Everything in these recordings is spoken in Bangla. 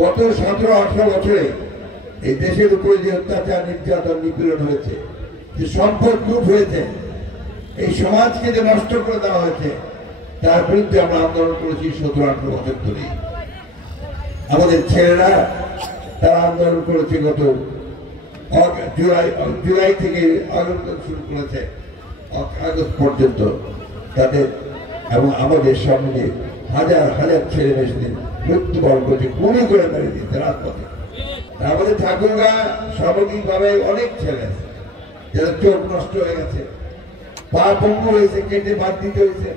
গত 17-18 বছরে এই দেশের উপরে যে অত্যাচার, নির্যাতন, নিপীড়ন হয়েছে, যে সম্পদ লুট হয়েছে, এই সমাজকে যে নষ্ট করে দেওয়া হয়েছে, তার বিরুদ্ধে আমরা আন্দোলন করেছি 17-18 বছর ধরে। আমাদের ছেলেরা তারা আন্দোলন করেছে গত জুলাই থেকে আন্দোলন শুরু করেছে আগস্ট পর্যন্ত। তাদের এবং আমাদের সামনে হাজার হাজার ছেলে মেয়ে সেদিন মৃত্যুবরণ করেছে, গুলি করে মেরে দিয়েছে রাজপথে। আমাদের ঠাকুরগা সামগ্রিকভাবে অনেক ছেলে আছে যারা চোখ নষ্ট হয়ে গেছে, পা পঙ্গু হয়েছে, কেটে বাদ দিতে হয়েছে,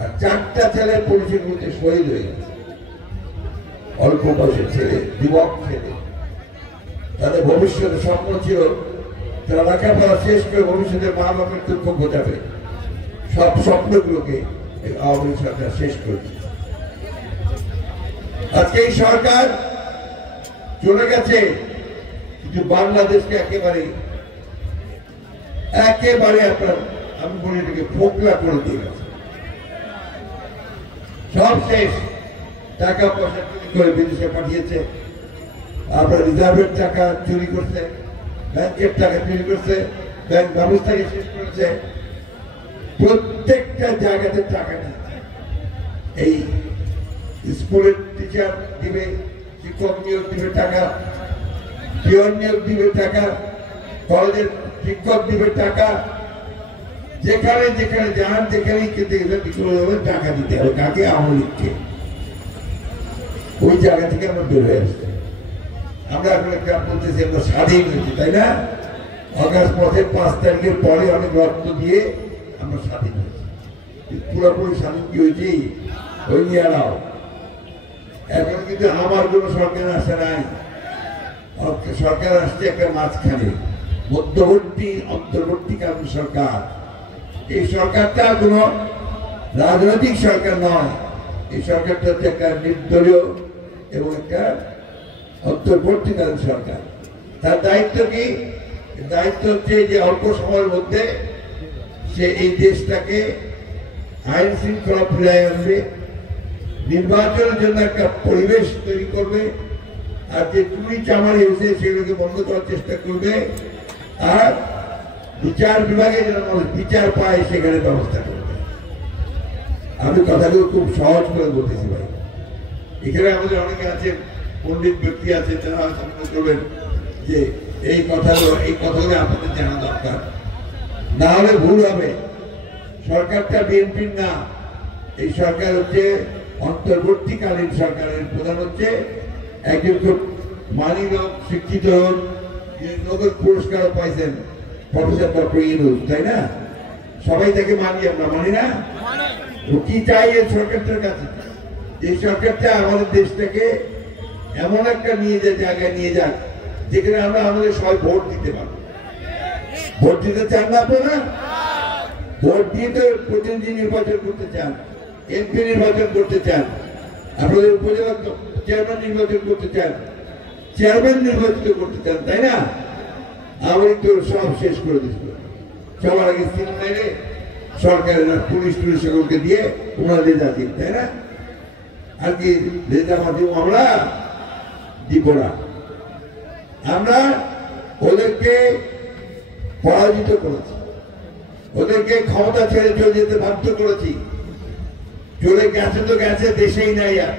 আর 4টা ছেলে পুলিশের মধ্যে শহীদ হয়ে গেছে। অল্প বয়সের ছেলে, যুবক ছেলে, তাদের ভবিষ্যতে স্বপ্ন ছিল তারা লেখাপড়া শেষ করে ভবিষ্যতে মা বাপের দুঃখ ঘটাবে। সব স্বপ্নগুলোকে আওয়ামী লীগ সরকার শেষ করে দিয়েছে। আজকে এই সরকার চলে গেছে, কিন্তু বাংলাদেশকে একেবারে আপনার আমি বলি এটাকে ফোকলা করে দিয়ে গেছে। সব শেষ। টাকা পয়সা চুরি করে বিদেশে পাঠিয়েছে, আপনার রিজার্ভের টাকা চুরি করছে, ব্যাংকের টাকা চুরি করছে, ব্যাংক ব্যবস্থাকে শেষ করেছে, প্রত্যেকটা জায়গাতে টাকা নিচ্ছে। এই স্কুলের টিচার দিবে, শিক্ষক নিয়োগ দিবে টাকা, পিয়ন নিয়োগ দিবে টাকা, কলেজের শিক্ষক দিবে টাকা, যেখানে যেখানে যান যেখানেই খেতে গেলে টাকা দিতে হবে। কাকে? আওয়ামী লীগকে। ওই জায়গা থেকে আমরা বের হয়ে আসছি। আমরা এখন একটা বলতেছি আমরা স্বাধীন হয়েছি, তাই না? অগাস্ট মাসের 5 তারিখের পরে অনেক রক্ত দিয়ে আমরা স্বাধীন হয়েছি। পুরোপুরি স্বাধীন কি হয়েছি? ওই নিয়ে নাও। এখন কিন্তু আমার কোন সরকার আসে নাই, সরকার আসছে একটা মাঝখানে মধ্যবর্তী অন্তর্বর্তীকালীন সরকার। এই সরকারটা কোন রাজনৈতিক সরকার নয়, এই সরকারটা হচ্ছে একটা নির্দলীয় এবং একটা অন্তর্বর্তীকালীন সরকার। তার দায়িত্ব কি? দায়িত্ব হচ্ছে যে অল্প সময়ের মধ্যে সে এই দেশটাকে আইন শৃঙ্খলা ফিরিয়ে আনবে, নির্বাচনের জন্য একটা পরিবেশ তৈরি করবে, আর যে চুরি চামারি হয়েছে সেগুলোকে বন্ধ করার চেষ্টা করবে, আর বিচার বিভাগে যেন মানুষ বিচার পায় সেখানে ব্যবস্থা করবে। আমি কথাগুলো খুব সহজ করে বলতেছি ভাই। এখানে আমাদের অনেকে আছেন, পণ্ডিত ব্যক্তি আছে, যারা হয়তো মনে করবেন যে এই কথাগুলো আপনাদের জানা দরকার, না হলে ভুল হবে। সরকারটা বিএনপির না, এই সরকার হচ্ছে অন্তর্বর্তীকালীন সরকারের প্রধান হচ্ছে একজন খুব মানি লোক, শিক্ষিত, নোবেল পুরস্কার পাইছেন প্রফেসর ডক্টর ইউনূস, তাই না? সবাই তাকে মানি, আমরা মানি না? ও কি চাই এই সরকারটার কাছে? এই সরকারটা আমাদের দেশটাকে এমন একটা জায়গায় নিয়ে যাক যেখানে আমরা আমাদের সবাই ভোট দিতে পারবো। ভোট দিতে চান না আপনারা? ভোট দিয়ে তো প্রতিনিধি নির্বাচন করতে চান, এমপি নির্বাচন করতে চান, আপনাদের উপজেলা চেয়ারম্যান নির্বাচন করতে চান, চেয়ারম্যান নির্বাচিত করতে চান, তাই না? আমি তো সব শেষ করে দিচ্ছিল। সবার আগে সিনেমায় সরকারের পুলিশ সকলকে দিয়ে ওনারা রেজা দিন, তাই না? আর কি রেজা মাধ্যম আমরা দিব না। আমরা ওদেরকে পরাজিত করেছি, ওদেরকে ক্ষমতা ছেড়ে চলে যেতে বাধ্য করেছি। চলে গেছে তো গেছে, দেশেই নাই, আর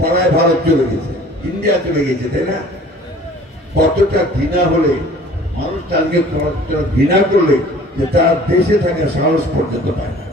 পাড়ায় ভারত চলে গেছে, ইন্ডিয়া চলে গেছে, তাই না? কতটা ঘৃণা হলে মানুষ তাকে ঘৃণা করলে যে তার দেশে থাকার সাহস পর্যন্ত পায় না।